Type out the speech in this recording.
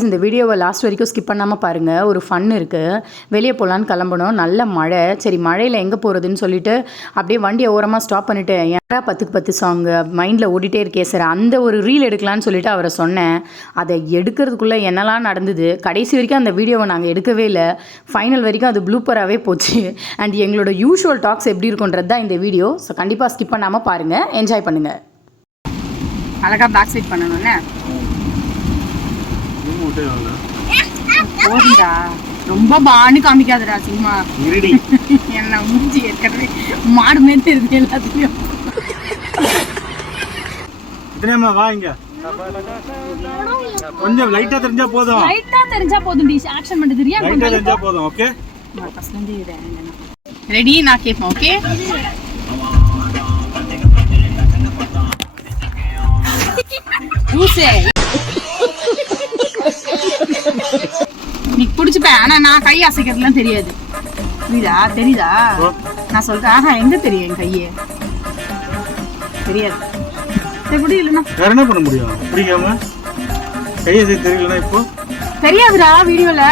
இந்த வீடியோவை லாஸ்ட் வரைக்கும் ஸ்கிப் பண்ணாமல் பாருங்கள். ஒரு ஃபன் இருக்குது. வெளியே போகலான்னு கிளம்பணும். நல்ல மழை. சரி மழையில் எங்கே போகிறதுன்னு சொல்லிட்டு அப்படியே வண்டியை ஓரமாக ஸ்டாப் பண்ணிவிட்டு யாரா 10க்கு 10 சாங்கு மைண்டில் ஓடிட்டே இருக்கே சார், அந்த ஒரு ரீல் எடுக்கலான்னு சொல்லிட்டு அவரை சொன்னேன். அதை எடுக்கிறதுக்குள்ளே என்னெல்லாம் நடந்தது, கடைசி வரைக்கும் அந்த வீடியோவை நாங்கள் எடுக்கவே இல்லை. ஃபைனல் வரைக்கும் அது ப்ளூப்பராகவே போச்சு. அண்ட் எங்களோட யூஷுவல் டாக்ஸ் எப்படி இருக்குன்றது தான் இந்த வீடியோ. ஸோ கண்டிப்பாக ஸ்கிப் பண்ணாமல் பாருங்கள், என்ஜாய் பண்ணுங்கள். அழகாக பேக் சைட் பண்ணணும்னே போதுடா, ரொம்ப பான்னு காமிக்காதடா சும்மா. என்ன முடிஞ்சு ஏற்கனவே மாடு மேட்டு இருக்கு எல்லாத்துலயும். கொஞ்சம் லைட்டா தெரிஞ்சா போதும். லைட்டா தெரிஞ்சா போதும். டி ஆக்ஷன் பண்ண தெரியா? லைட்டா தெரிஞ்சா போதும். ஓகே ஃபர்ஸ்ட்ல இருந்து ரெடி நான் கேப்பேன். ஓகே ஊசே நீ பிடிச்சிப்பேன். ஆனா நான் கை அசைக்கிறதுலாம் தெரியாது. தெரியுதா நான் சொல்றேன். ஆஹா எங்க தெரியும் என் கையே தெரியாது. எப்படி இல்லைன்னா வேற என்ன பண்ண முடியும்? பிடிக்காம கையை தெரியலன்னா இப்போ தெரியாதுடா. வீடியோல